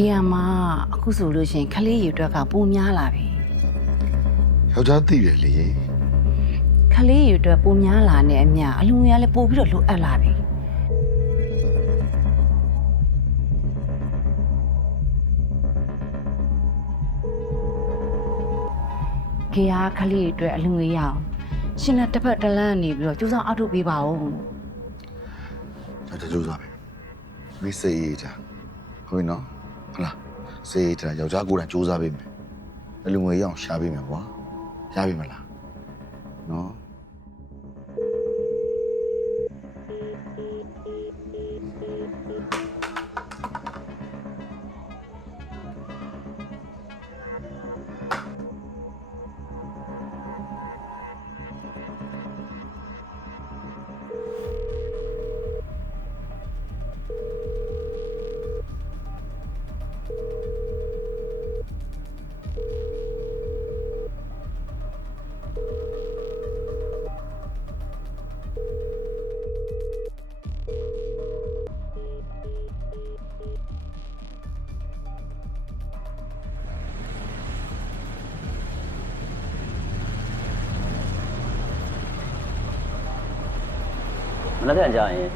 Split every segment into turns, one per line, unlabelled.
ခေရမအခုဆိုလို့ရှရင်ခလေးရေအတွက်ကပိုများလာပြီ
ယောက်ျားသိတယ်လေ
ခလေးရေအတွက်ပိုများလာနေအမျှအလူငွေကလည်းပိုပြီးတော့လိုအပ်လာပြီခေရခလေးရေအတွက်အလူငွေရအောင်ရှင်နဲ့တစ်ဖက်တစ်လမ်းနေပြီးတော့ကျူးဆောင်အောက်ထုတ်ပေးပါဦး
ယောက်ျားကြိုးစားမယ်မိစေးရေးချာဟုတ်ပြီနော် ဟုတ်လားစေးရေးချာယောက်ျားကိုယ်တိုင်ကြိုးစားပေးမယ်အလူငွေရအောင်ရှာပေးမယ်ကွာရပြီမလားနော်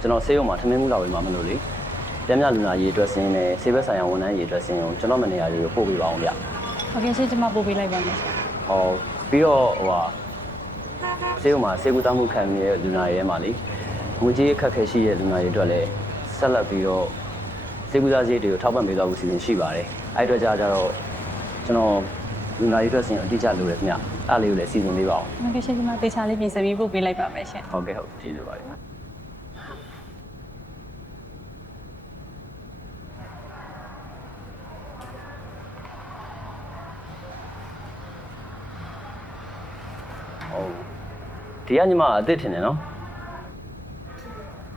ကျရင်ကျွန်တော်ဆေးရုံမှာထမင်းမှုလောက်ဝေးမှာမလို့လေပြန်မြလူနာရေးအတွက်ဆင်းနေဆေးဘက်ဆိုင်ရာဝန်ထမ်းရေးအတွက်ဆင်းအောင်ကျွန်တော်မနေရာလေးကိုပို့ပေးပါအောင်ဗျ
ဟုတ်ကဲ့ရှင်းကျွန်မပို့ပေးလိုက်ပါမယ်
ဟောပြီးတော့ဟိုဟာဆေးရုံမှာဆေးကူတောင်းမှုခံနေတဲ့လူနာရေးမှာလေငွေကြေးအခက်အခဲရှိတဲ့လူနာရေးအတွက်လည်းဆက်လက်ပြီးတော့ဆေးကူသားဆေးတွေကိုထောက်ပံ့ပေးသွားဖို့စီစဉ်ရှိပါတယ်အဲ့အတွက်ကြကြတော့ကျွန်တော်လူနာရေးအတွက်ဆင်းအတိအကျလိုတယ်ခင်ဗျအဲ့လေးကိုလည်းစီစဉ်ပေးပါအောင်
ဟုတ်ကဲ့ရှင်းကျွန်မတေချာလေးပြင်ဆင်ပြီးပို့ပေးလိုက်ပါမယ်ရှင်း
ဟုတ်ကဲ့ဟုတ်ကျေးဇူးပါတယ် ဒီကညီမအစ်စ်ထင်တယ်နော်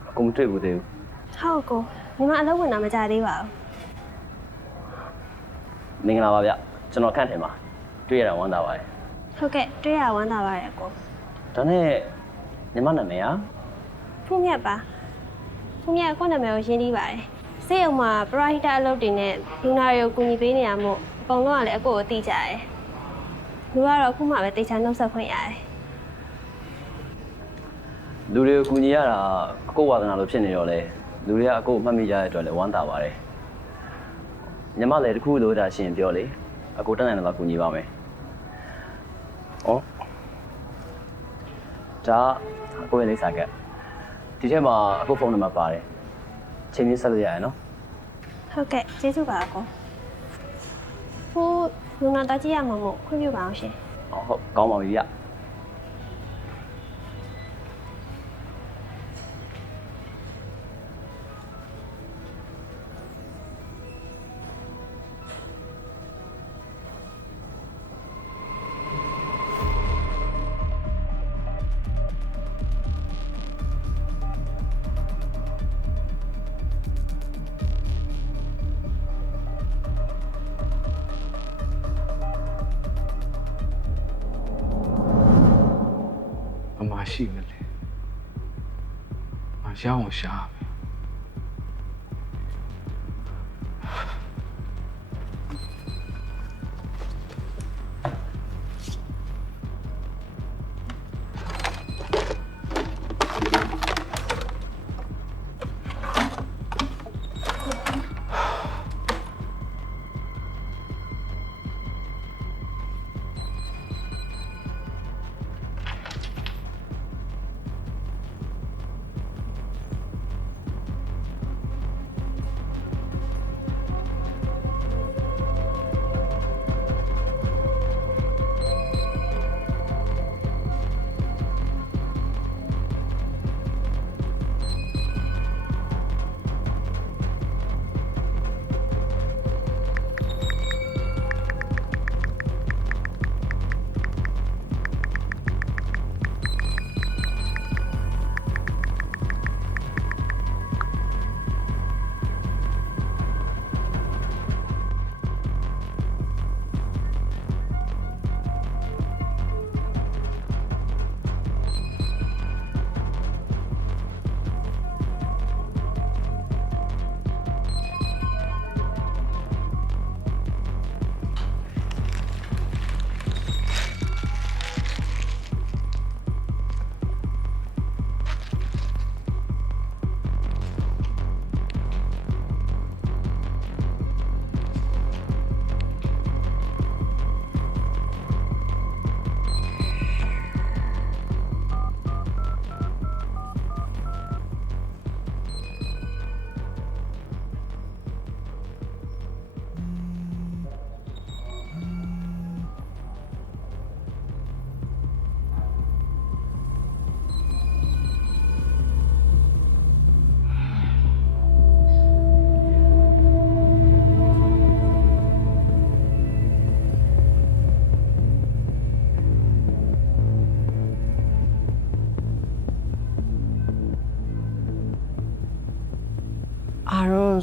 အကုန်မတွေ့ဘူးသေးဘူး
ဟုတ်ကိုညီမအလုပ်ဝင်တာမကြသေးပါဘူး
မင်္ဂလာပါဗျကျွန်တော်ခန့်ထင်ပါတွေ့ရတာဝမ်းသာပါတယ်
ဟုတ်ကဲ့တွေ့ရဝမ်းသာပါတယ်ကို
ဒါနဲ့ညီမနာမည်က
ဖူးမြတ်ပါဖူးမြတ်ကိုနာမည်ကိုရင်းနှီးပါတယ်စေယုံမှာပရိုဟိတအလုပ်တွေနဲ့လူနာတွေကိုကူညီပေးနေရမို့အကုန်လုံးကလည်းအကိုကိုသိကြတယ်လူကတော့အခုမှပဲတေချာနှုတ်ဆက်ခွင့်ရတယ်
လူတွေကိုကူညီရတာအကိုဝါသနာလိုဖြစ်နေတော့လေလူတွေကအကိုမှတ်မိကြတဲ့အတွက်လည်းဝမ်းသာပါတယ်ညီမလည်းတစ်ခုလိုတာရှင်ပြောလေအကိုတက်နိုင်တယ်လို့ကူညီပါမယ်ဩဒါအကိုရဲ့လိပ်စာကဒီထဲမှာအကိုဖုန်းနံပါတ်ပါတယ်ချိန်ချင်းဆက်လို့ရရနော်
ဟုတ်ကဲ့ကျေးဇူးပါအကိုဖူးလူနာတက်ကြည့်ရမှာမို့ခွင့်ပြုပါအောင်ရှင်
ဟုတ်ဟုတ်ကောင်းပါပြီဗျ
မရ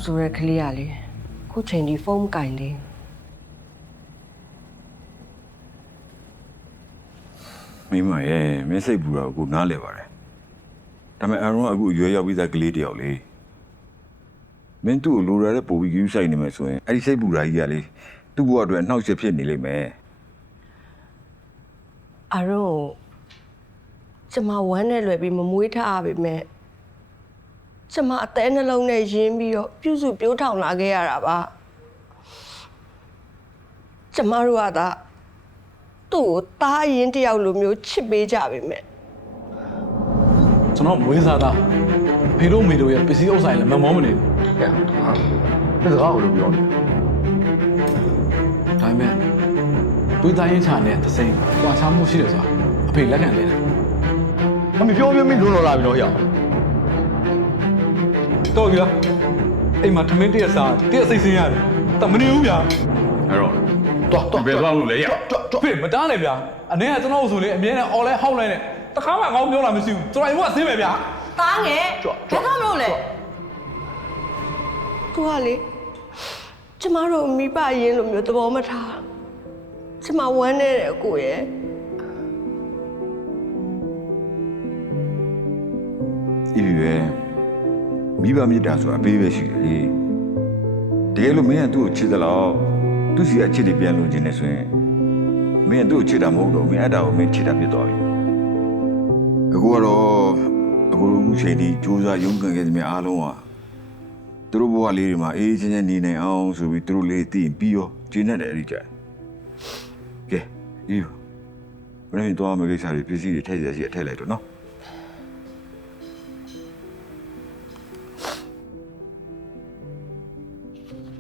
ဆိုတဲ့ကလေးကလေခုချိန်ဒီဖုန်းမကင်သေး
မိမရဲ့မင်းစိတ်ပူတာကိုနားလဲပါတယ်ဒါပေမဲ့အရုံးကအခုရွယ်ရောက်ပြီးသားကလေးတယောက်လေမင်းသူ့ကိုလိုရတဲ့ပုံပြီးယူဆိုင်နေမယ်ဆိုရင်အဲ့ဒီစိတ်ပူတာကြီးကလေသူ့ဘဝအတွက်အနှောက်အယှက်ဖြစ်နေလိမ့်မယ်
အရုံးကိုကျမဝမ်းနဲ့လွယ်ပြီးမမွေးထားပါပဲ ကျမအသေးနှလုံးနဲ့ရင်းပြီးတော့ပြုစုပြိုးထောင်လာခဲ့ရတာပါကျမတို့ကသာသူ့ကိုတားရင်တယောက်လိုမျိုးချစ်ပေးကြပါမယ်
ကျွန်တော်မွေးစားသားဖေတို့မေတို့ရဲ့ပစ္စည်းဥစ္စာတွေလည်းမမောမနေဘူး
ကဲဟာဒီစကားကိုလို့ပြောနေ
ဒါပေမဲ့ဝိသားရင်ချာနဲ့သစိမ်းကွာချမှုရှိတယ်ဆိုတာအဖေလက်ခံတယ်
အမေပြောပြမင်းလုံးတော်လာပြီတော့ရအောင်
တော့ပြီလားအိမ်မှာထမင်းတရက်စားတရက်စိတ်ဆင်းရတယ်တမနေဘူးဗျာ
အဲ့တော့
တော်တော်
ဘယ်သွားလို့လဲရ
ကြောက်ကြောက်
ဖေမတားနဲ့ဗျာအနေကကျွန်တော်ဆိုလေအမြဲတမ်းအော်လဲဟောက်လဲနဲ့တခါမှအကောင်းပြောတာမရှိဘူးကျွန်တော်အိမ်ကဆင်းမယ်ဗျာ
တားငယ်ဘာသာမလို့လဲသူကလေကျမတို့မိဘရင်းလိုမျိုးသဘောမထားကျမဝမ်းနေတယ်အကိုရဲ့
ဤပြီပဲ မိဘမြစ်တာဆိုတာအပေးပဲရှိတယ်လေတကယ်လို့မင်းကသူ့ကိုချစ်သလားသူ့စီကချစ်တယ်ပြန်လို့ခြင်းနေဆိုရင်မင်းကသူ့ကိုချစ်တာမဟုတ်တော့မင်းအဲ့ဒါကိုမင်းချစ်တာဖြစ်သွားပြီအခုကတော့အခုလိုအခုချိန်ဒီစူးစမ်းရုန်းကန်ခဲ့သမျှအားလုံးကသူတို့ဘဝလေးတွေမှာအေးအေးချမ်းချမ်းနေနိုင်အောင်ဆိုပြီးသူတို့လေးတည်ရင်ပြီးရောကျင်းတဲ့အဲ့ဒီကြကဲဒီဘယ်နဲ့တော့မကိစ္စတွေပစ္စည်းတွေထည့်ရစီထည့်လိုက်တော့နော်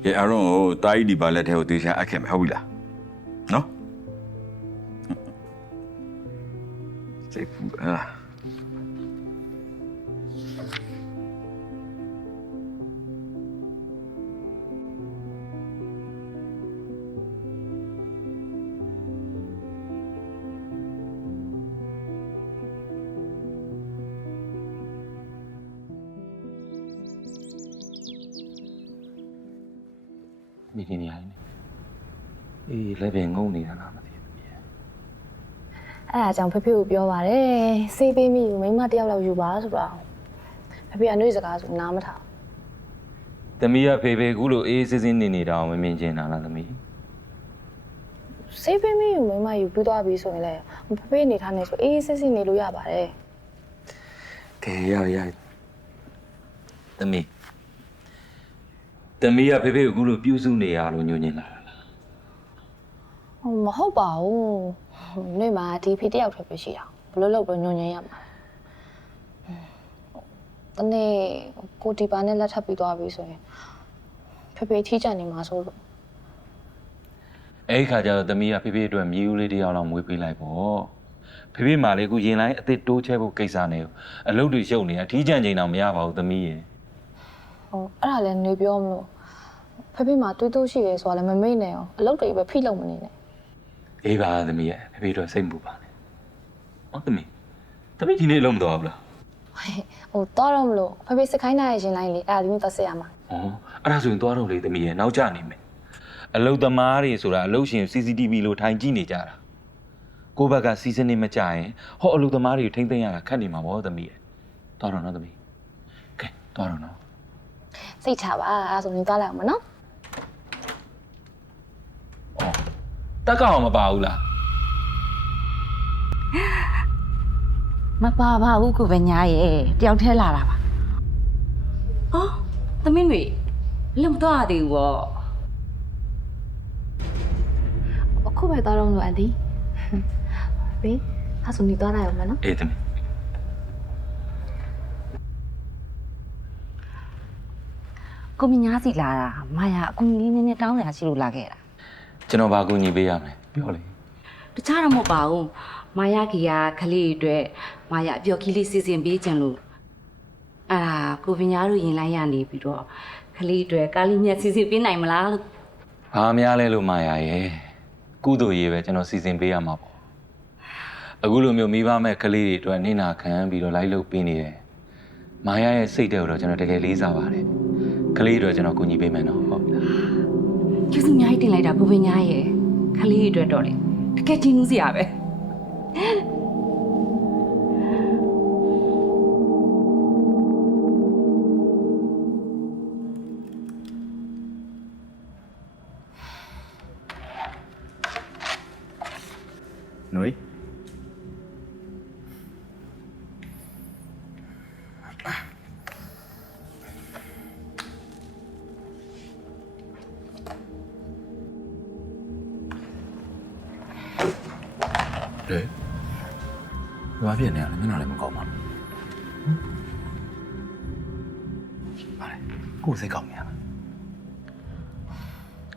ကဲအရုံးကိုတာကြီးဒီပါလက်ထဲကိုတေချာအပ်ခဲ့မယ်ဟုတ်ပြီလားနော်စိတ်ပူအာ
လည်းပဲငုံနေတာလားမသိဘူး
အဲ့ဒါကြောင့်ဖေဖေကိုပြောပါတယ်စေးပေးမိယူမိန်းမတစ်ယောက်လောက်ယူပါဆိုတော့ဖေဖေအနှွေးစကားဆိုနားမထောင်
သမီးကဖေဖေကူးလို့အေးစစ်စစ်နေနေတာအောင်မမြင်ချင်တာလားသမီး
စေးပေးမိယူမိန်းမယူပြီးသွားပြီဆိုရင်လည်းဖေဖေအနေထားနေဆိုအေးစစ်စစ်နေလို့ရပါတယ်
ကဲရရသမီးသမီးကဖေဖေကိုကူးလို့ပြုစုနေရလို့ညွှန်နေလာတာလား
ဟို မဟုတ်ပါဘူးနေ့မှာဒီဖေတစ်ယောက်တည်းပဲရှိတာဘလို့လို့ပဲညွန်ညင်ရမှာတနေ့ကိုဒီပါနဲ့လက်ထပ်ပြီးသွားပြီဆိုရင်ဖေဖေထိကြနေမှာဆိုလို့
အဲ့ဒီခါကျတော့သမီးကဖေဖေအတွက်မြည်ဦးလေးတစ်ယောက်လောက်မွေးပေးလိုက်ပေါ့ဖေဖေမှလည်းအခုရင်လိုင်းအစ်စ်တိုးချဲဖို့ကိစ္စနေကိုအလုပ်တွေရှုပ်နေတာထီးကြံချိန်တော့မရပါဘူးသမီးရေ
ဟိုအဲ့ဒါလည်းနေပြောမလို့ဖေဖေမှာတွေးတိုးရှိရဲဆိုတာလည်းမမေ့နဲ့အောင်အလုပ်တွေပဲဖိလို့မနေနဲ့
အေးပါသမီးရဲ့ဖေဖေတို့စိတ်မပူပါနဲ့ဟုတ်သမီးသမီးဒီနေ့လုံးမတော်ဘူးလား
ဟိုတော့တော့မလို့ဖေဖေစခိုင်းထားရရှင်လိုက်လေအဲ့ဒါဒီမျိုးသက်ဆက်ရမှာ။
အော်အဲ့ဒါဆိုရင်သွားတော့လေသမီးရဲ့နောက်ကျနေမယ်။အလုတ်သမားတွေဆိုတာအလုတ်ရှင် CCTV လို့ထိုင်ကြည့်နေကြတာ။ကိုယ့်ဘက်ကစီစဉ်နေမကြရင်ဟောအလုတ်သမားတွေကိုထိမ့်သိမ်းရတာခက်နေမှာပေါ့သမီးရဲ့။သွားတော့နော်သမီး။ကဲသွားတော့နော်
စိတ်ချပါအဲ့ဒါဆိုရင်သွားလိုက်အောင်မနော်။
တက်ကောင်မပါဘူးလား
မပါပါဘူးကိုပဲညာရဲ့တယောက်ထဲလာတာပါအော်သမီးမေလုံမတော့ရသေးဘူးပေါ့
အခုပဲသွားတော့မလို့အန်တီဘေးအဲ့ဒါဆိုရင်သွားလိုက်အောင်မနော်။
အေးသမီး
ကိုမညာစီလာတာမာယာအကူကြီးလေးနည်းနည်းတောင်းစရာရှိလို့လာခဲ့တာ
ကျွန်တော်ဘာကူညီပေးရမလဲပြောလေ
တခြားတော့မဟုတ်ပါဘူးမာယာကြီးကခလေးတွေအတွက်မာယာအပျော်ခီးလေးစီစဉ်ပေးကြလို့အာကိုပညာတို့ရင်လိုက်ရနေပြီးတော့ခလေးတွေကာလီမြတ်စီစဉ်ပေးနိုင်မလားလို့။
ဘာများလဲလို့မာယာရဲ့။ကုသိုလ်ရေးပဲကျွန်တော်စီစဉ်ပေးရမှာပေါ့။အခုလိုမျိုးမိဘမဲ့ကလေးတွေအတွက်နေနာခံပြီးတော့လိုက်လုပ်ပေးနေတယ်။မာယာရဲ့စိတ်တွေကိုတော့ကျွန်တော်တကယ်လေးစားပါတယ်။ကလေးတွေကျွန်တော်ကူညီပေးမယ်နော်ဟုတ်
ကျေး ဇူးအများကြီးတင်လိုက်တာကိုပညာရဲ့ခလေးတွေအတွက်တော့လေတကယ်ကြည်နူးစရာပဲ
ຫ ນွေလေဘာဖြစ်နေရလဲမျက်နှာလည်းမကောင်းပါဘူးဘာလဲကိုယ်စိတ်ကောင်းနေရလား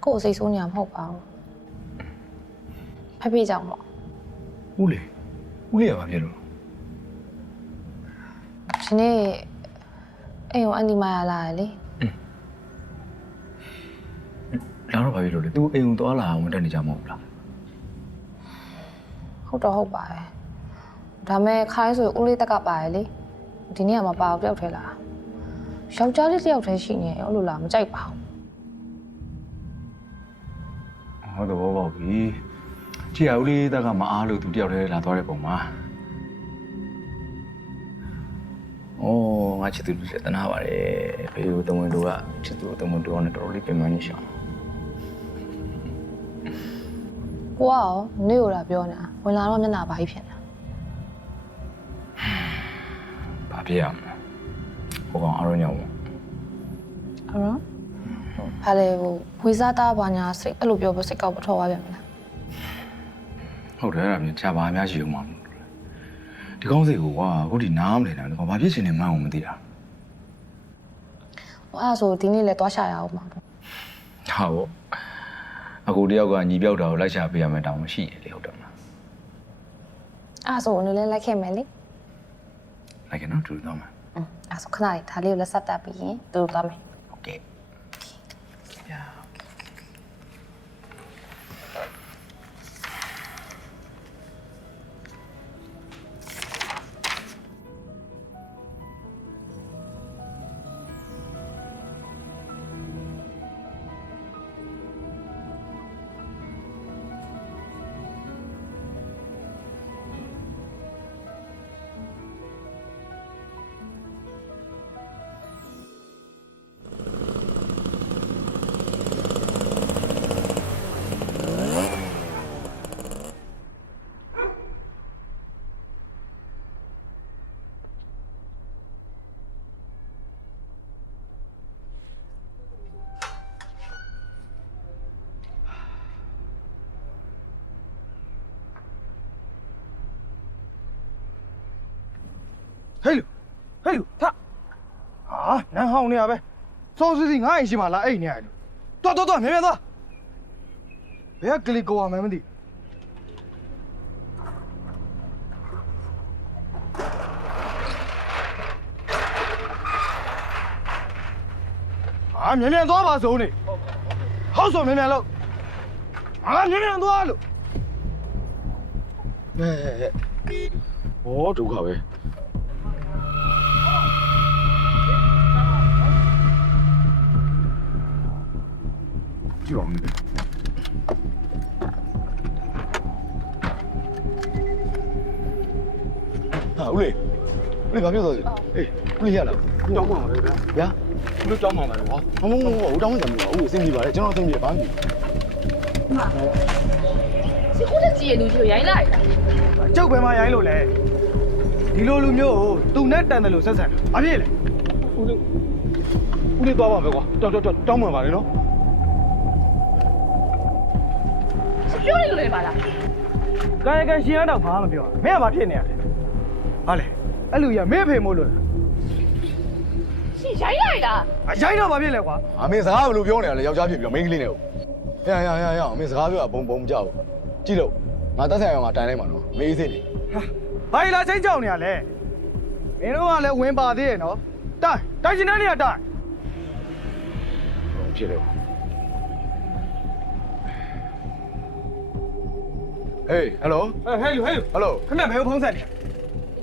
ကိုယ်စိတ်ဆိုးနေမှာမဟုတ်ပါဘူးဖဖေကြောင့်ပေါ့
ဦးလေဦးလေကဘာဖြစ်လို့
ဒီနေ့အိမ်ကိုအန်ဒီမာယာလာတယ်လေ
လာတော့ဘာဖြစ်လို့လဲ तू အိမ်ကိုသွားလာအောင်မတက်နေကြမဟုတ်လား
ဟုတ်တော့ဟုတ်ပါတယ်ဒါမဲ့ခိုင်းဆိုဦးလေးတက်ကပါတယ်လေဒီနေ့ကမပါဘူးတယောက်ထဲလာယောက်ျားလေးတယောက်ထဲရှိနေတယ်အဲ့လိုလားမကြိုက်ပါဘူး
ဟုတ်တော့ပေါ့ပြီကြည်ရဦးလေးတက်ကမအားလို့ तू တယောက်တည်းလာသွားတဲ့ပုံမှာဩငါချစ်သူလက်တနာပါတယ်ဖေကိုတဝင်တို့ကချစ်သူတဝင်တို့ကလည်းတော်တော်လေးပြင်ပန်းနေရှောင်း
ကိုကရောနေ့ကိုလာပြောနေတာဝင်လာတော့မျက်နှာဘာကြီးဖြစ်နေတာ
ဘာဖြစ်ရမလဲဟိုကောင်အားရညောင်းပေါ့
အဲ့တော့ဘာလဲဟိုဝေစားသားဘာညာစိတ်အဲ့လိုပြောဖို့စိတ်ကောက်ပထော်သွားပြန်မလား
ဟုတ်တယ်အဲ့ဒါမျိုးချာပါအများရှိအောင်မှာမလို့ဒီကောင်းစိတ်ကိုကွာအခုဒီနားမလဲတော့ဒီကောင်ဘာဖြစ်ရှင်နေမှန်းအောင်မသိတာ
ဟိုအဲ့ဒါဆိုဒီနေ့လည်းသွားရှာရအောင်ပါပေါ့
ဟာပေါ့ အကူတယောက်ကညီပြောက်တာကိုလိုက်ချပေးရမယ်တောင်းမရှိရလေဟုတ်တယ်မလား
အဲ့ဒါဆိုဝင်လည်းလိုက်ခဲ့မယ်လေ
လိုက်ကြနော်တူတော့မှာ
อืมအဲ့ဒါဆိုခဏလေးဒါလေးကိုလက်ဆက်တက်ပြီးရင်သူတို့သွားမယ်
ဟေးလူထဟာနန်းဟောင်းနေရပဲစောစီစီငါ့အိမ်ရှိမှလာအိမ်နေရတယ်တော်တော်တော်မြန်မြန်သွားဘယ်ကကလစ်ကိုရမှန်းမသိဟာမြန်မြန်သွားပါစုံနေဟောက်ဆိုမြန်မြန်လို့ဟာမြန်မြန်သွားလို့ဟဲ့ဟဲ့ဟဲ့ဟောဒုက္ခပဲ ကြည့်ပါဦးဟာဦးလေးဦးလေးဘာဖြစ်သွားလဲအေးဦးလေးရလားတောင်းပါပါဗျာဗျာဦးလေးတောင်းပါပါကွာမမမမဦးတောင်းမှကြမှာဦးအဆင်ပြေပါလေကျွန်တော်အဆင်ပြေဘာမှမဖြစ်
စီခုတက်ကြီးရဲ့လူကြီးကိုရိုင်းလိုက်တာ
ကျုပ်ဘယ်မှာရိုင်းလို့လဲဒီလိုလူမျိုးကိုသူနဲ့တန်တယ်လို့ဆက်ဆံတာဘာဖြစ်လဲဦးလေးဦးလေးသွားပါမယ်ကွာတောင်းတောင်းတောင်းမှပါလေနော်
ပြောနေလို့လေပါလား
ကာယကံရှင်ရတော့ဘာမှမပြောဘူးမင်းကဘာဖြစ်နေရလဲဟာလေအဲ့လူကြီးကမင်းဖေမို့လို့လား
စီရိုင်းလိုက်တာ
အရိုင်းတော့ဘာဖြစ်လဲကွာ။
အမေစကားဘယ်လိုပြောနေရလဲယောက်ျားဖြစ်ပြီးတော့မိန်းကလေးနဲ့ဟုတ်။ရရရရအမေစကားပြောတာဘုံဘုံမကြောက်ဘူး။ကြည့်လို့ငါတက်ဆိုင်အောင်ငါတိုင်လိုက်မှာနော်။မေးစစ်နေ
ဟာဘာကြီးလာချင်းကြောင်နေရလဲမင်းတို့ကလည်းဝင်ပါသေးရဲ့နော်တိုင်တိုင်ရှင်တဲ့နေရာတိုင်။
ဖြစ်တယ်။ ဟေးဟယ်လို
ဟဲ့လူဟဲ့လူ
ဟယ်လို
ခင်ဗျဘယ်ကိုဖုံးဆက်နေ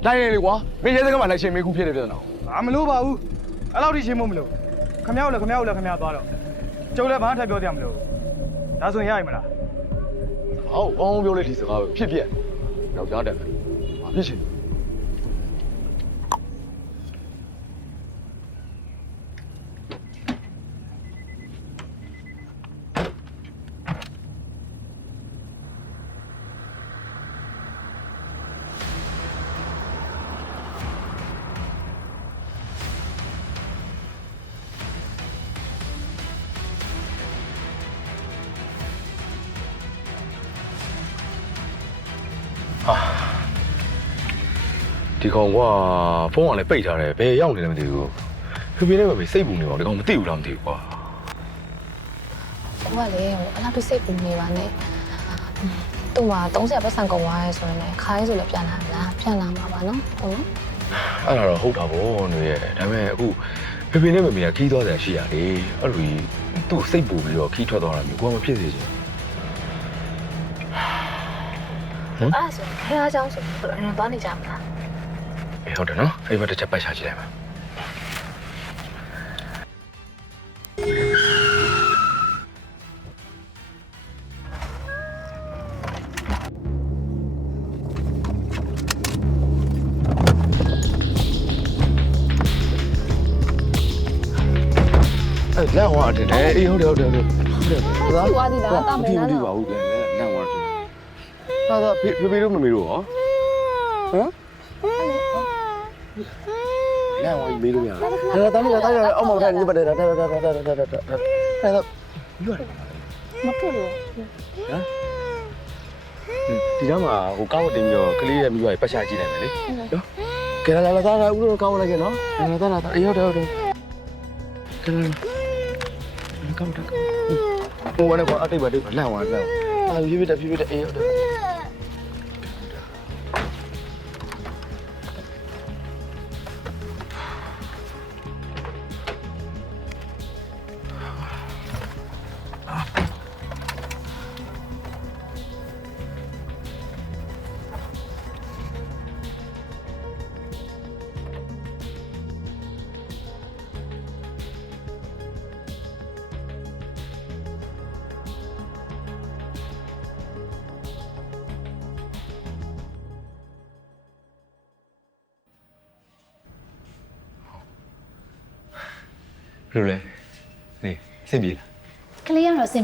လိုက်ရလေကွာမင်းရဲစခန်းမှာလိုက်ချိန်မေးခုဖြစ်နေပြန်တော့
အာမလို့ပါဘူးအဲ့လောက်ထိချိန်မမလို့ခင်ဗျားကိုလည်းခင်ဗျားကိုလည်းခင်ဗျားသွားတော့ကျုပ်လည်းဘာမှထပ်ပြောပြမလို့ဒါဆိုရင်ရရင်မလား
ဟုတ်အောင်ပြောလေဒီစကားပဲဖြစ်ပြက်ယောက်ျားတက်တယ်ဘာဖြစ်ချင်လဲ ဒီကောင်ကွာဖုန်းကလည်းပိတ်ထားတယ်ဘယ်ရောက်နေလဲမသိဘူးဖေဖေနဲ့မဖေစိတ်ပူနေပါဘူးဒီကောင်မသိဘူးလားမသိဘူးကွာ
ကိုကလည်းဟိုအလားတူစိတ်ပူနေပါနဲ့သူ့မှာ30ပတ်စံကုန်သွားရဲဆိုရင်လည်းခိုင်းဆိုလည်းပြန်လာမလားပြန်လာမှာပါနော်ဟုတ်နော်
အဲ့ဒါတော့ဟုတ်တာဗောຫນွေရဲ့ဒါပေမဲ့အခုဖေဖေနဲ့မမေကခီးသွားတယ်ရှိရလေအဲ့လိုကြီးသူ့စိတ်ပူပြီးတော့ခီးထွက်သွားတာမျိုးကိုကမဖြစ်စေချင်
အဲ့ဒါဆိုရင်ခဲအားကြောင်းဆိုတော့အရင်သွားနေကြမလား
အေးဟုတ်တယ်နော်အဲ့ဘက်တစ်ချက်ပတ်ချကြည့်လိုက်ပါအဲ့လက်ဝါတင်တယ်အေးဟုတ်တယ်ဟုတ်တယ်ဟုတ်တယ်ဟုတ်တယ်
ဟုတ်သွားသေးလားတာမယ်
မ
လား
သိပါဘူးကဲလက်ဝါတင်ဟာဒါဖေဖေတို့မမေတို့ရောဟမ် လဲဝင်မေးလို့ရတာတာမီးတာတာအောက်မောက်ထိုင်နေပါတယ်တာတာတာတာတာတာတာအဲ့တော့လွတ်
မဖြစ်ဘူးဟမ်
ဒီတော့မှာဟိုကောက်တင်ပြီးတော့ကလေးရဲ့မိဘကြီးပတ်ချကြည့်နိုင်မယ်လေနော်ကဲလာလာသားကဦးတို့ကောက်လိုက်ခဲ့နော်လာသားလာသားအရောက်တော့တော့ကဲလာလာကောက်တော့ဟိုဝင်ကောအတိတ်ပါတိတ်ပါလန့်သွားလန့်သွားအဲ့လိုပြပြတက်ပြပြတက်အေးရောက်တော့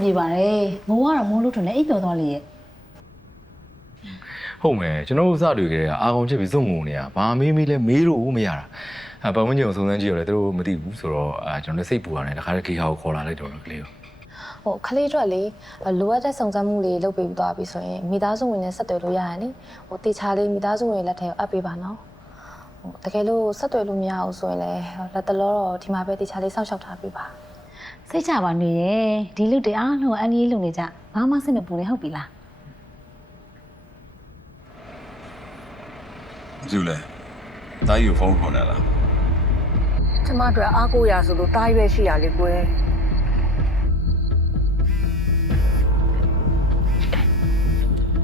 လေး
ကတော့အဆင်ပြေပါတယ်မိုးကတော့မိုးလို့ထွန်းနေအိပ်ပျော်သွားလေရဲ့
ဟုတ်မယ်ကျွန်တော်တို့စတွေ့ကြတဲ့အာကောင်ချစ်ပြီးစုံငုံနေတာဘာမေးမေးလဲမေးလို့မရတာအပတ်ဝန်းကျင်ကိုစုံစမ်းကြည့်ရလဲသူတို့မသိဘူးဆိုတော့အာကျွန်တော်လည်းစိတ်ပူရတယ်တခါတည်းခေဟာကိုခေါ်လာလိုက်တော့ကလေးကို
ဟိုခလေးအတွက်လေလိုအပ်တဲ့စုံစမ်းမှုတွေလုပ်ပေးသွားပြီဆိုရင်မိသားစုဝင်နဲ့ဆက်သွယ်လို့ရရင်လေဟိုတေချာလေးမိသားစုဝင်လက်ထဲကိုအပ်ပေးပါနော်ဟိုတကယ်လို့ဆက်သွယ်လို့မရအောင်ဆိုရင်လည်းလက်တလောတော့ဒီမှာပဲတေချာလေးစောင့်ရှောက်ထားပေးပါ
စိတ်ချပါနေရဲ့ဒီလူတွေအားလုံးအန်ကြီးလုံနေကြဘာမှစိတ်မပူနေဟုတ်ပြီလား
ကျူလဲတားယူဖုန်းခေါ်နေလား
ကျမတို့အားကိုးရဆိုလို့တားရွယ်ရှိရလေကွယ်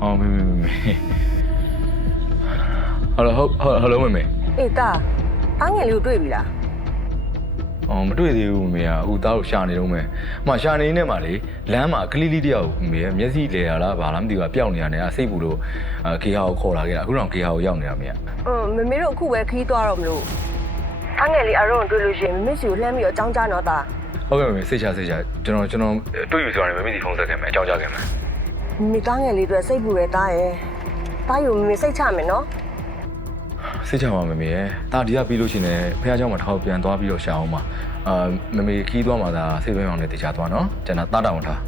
အော်မေမေမေမေဟယ်လိုဟုတ်ဟယ်လိုမေမေ
အေးတာအားငယ်လေးကိုတွေ့ပြီလား
အော်မတွေ့သေးဘူးမေကအခုသားကိုရှာနေတော့မယ်။မှရှာနေနေမှာလေလမ်းမှာကလေးလေးတယောက်မေမျက်စိလဲရလားဘာလားမသိဘူးပျောက်နေရတယ်အစိတ်ဘူးလို့ခေဟာကိုခေါ်လာခဲ့တာအခုတော့ခေဟာကိုရောက်နေတာမေက
အင်းမမေတို့အခုပဲခီးသွားတော့မလို့အားငယ်လေးအရုံးတွေ့လို့ရှိရင်မမေစီကိုလှမ်းပြီးတော့အကြောင်းကြားတော့တာ
ဟုတ်ကဲ့မေစိတ်ချစိတ်ချကျွန်တော်ကျွန်တော်တွေ့ပြီဆိုရင်မေမေစီဖုန်းဆက်ခဲ့မယ်အကြောင်းကြားခဲ့မယ်
မမေသားငယ်လေးအတွက်စိတ်ပူရဲတားရဲ့တားယူမမေစိတ်ချမယ်နော်
စိတ်ချပါမေမေရဲ့ဒါဒီကပြီးလို့ရှိရင်ဖះเจ้าမှာထောက်ပြန်သွားပြီးတော့ရှာအောင်ပါအာမေမေခီးသွားမှာဒါစိတ်ပင်းအောင်နဲ့တေချာသွားနော်ကျွန်တော်တားတောင်ထား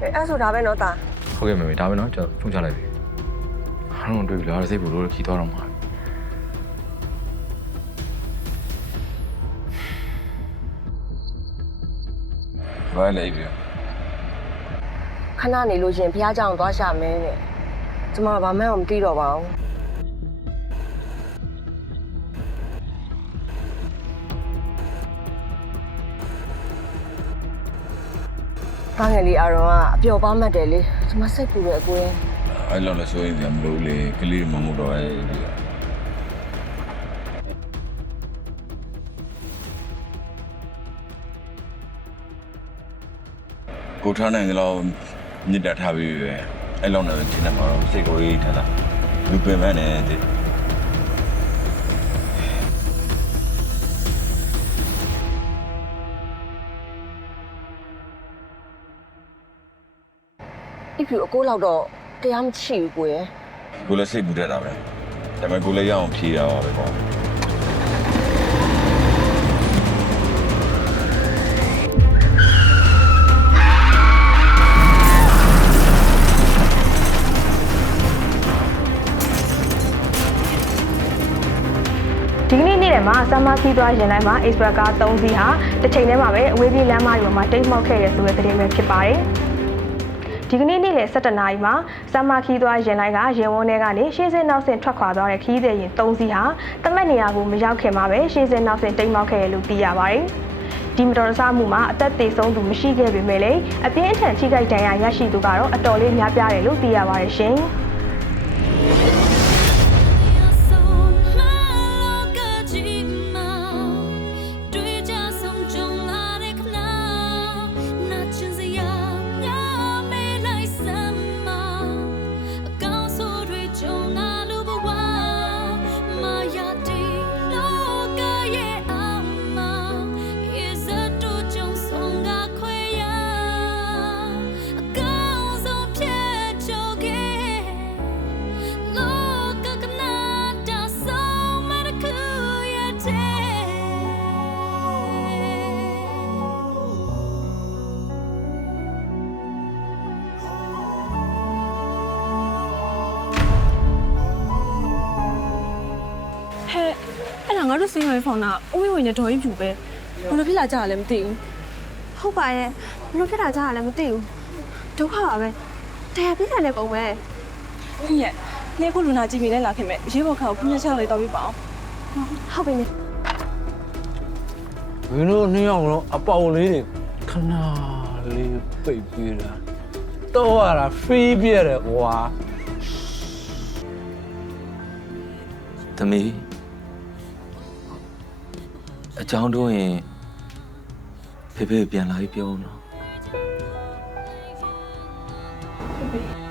အဲ့အဲ့ဆိုဒါပဲနော်တား
ဟုတ်ကဲ့မေမေဒါပဲနော်ကျွန်တော်ဖုန်းချလိုက်ပြီအားလုံးတွေ့ပြီလားစိတ်ဘူးလို့ခီးသွားတော့မှာ
ဘာလဲပြ
ခဏနေလို့ရှရင်ဖះเจ้าကိုသွားရှာမယ်တဲ့ကျမကဘာမှမသိတော့ပါဘူး ကားငယ်လေးအာရုံကအပျော်ပါမှတ်တယ်လေဒီမှာစိတ်ပူတယ်အကိုရဲ့
အဲ့လောက်လည်းစိုးရင်ပြန်မလို့လေကလေးမမဟုတ်တော့
အဲ့ဒီ
ကိုထားနိုင်တော့မြစ်တာထားပြီးပဲအဲ့လောက်နဲ့ဒီနေ့မှာတော့စိတ်ကိုရေးထားတာလူပင်ပန်းနေ
တဲ့ ဖြူအကိုလောက်တော့တရားမရှိဘူးကိုရယ်
ကိုလည်းစိတ်ပူတတ်တာပဲဒါပေမဲ့ကိုလည်းရအောင်ဖြေတာပါပဲပေါ့
ဒီကနေ့နေ့ထဲမှာဆမ်မာခီးသွားရင်တိုင်းမှာ Express ကား3စီးဟာတစ်ချိန်တည်းမှာပဲအဝေးပြေးလမ်းမတွေပေါ်မှာတိတ်မှောက်ခဲ့ရဆိုတဲ့သတင်းပဲဖြစ်ပါတယ်။ ဒီကနေ့နေ့လယ်7နာရီမှာဆမ်မာခီးသွားရင်တိုင်းကရင်ဝန်းထဲကနေရှင်းစင်းနောက်ဆင်ထွက်ခွာသွားတဲ့ခီးသည်ရင်3စီးဟာတမက်နေရာကိုမရောက်ခင်မှာပဲရှင်းစင်းနောက်ဆင်တိတ်မှောက်ခဲ့ရလို့သိရပါတယ်။ဒီမတော်တဆမှုမှာအသက်သေဆုံးသူမရှိခဲ့ပေမဲ့လည်းအပြင်းအထန်ထိခိုက်ဒဏ်ရာရရှိသူကတော့အတော်လေးများပြားတယ်လို့သိရပါတယ်ရှင်။
အဲ့ဒါငါတို့စိတ်ဝင်ဖောင်တာအဝေးဝင်နေတော်ကြီးဖြူပဲဘယ်လိုဖြစ်လာကြရလဲမသိဘူး
ဟုတ်ပါရဲ့ဘလို့ဖြစ်တာကြားရလဲမသိဘူးဒုက္ခပါပဲတရားပြစ်တယ်ပုံပဲ
ဖင်ရဲ့နေခုလူနာကြည့်မိလဲလာခင်မဲ့ရေးပေါ်ခါကိုဖင်ရက်ချက်လေးတော့ပြပါအောင်
ဟုတ်ပြီမေ
မင်းတို့နှစ်ယောက်လုံးအပေါင်လေးတွေခဏလေးပိတ်ပေးတာတော့ရတာဖီးပြတယ်ကွာ
သမီး အကြောင်းတော့ရင်ဖေဖေပြန်လာပြီးပြောအောင်နော်
ဟုတ်ပြီ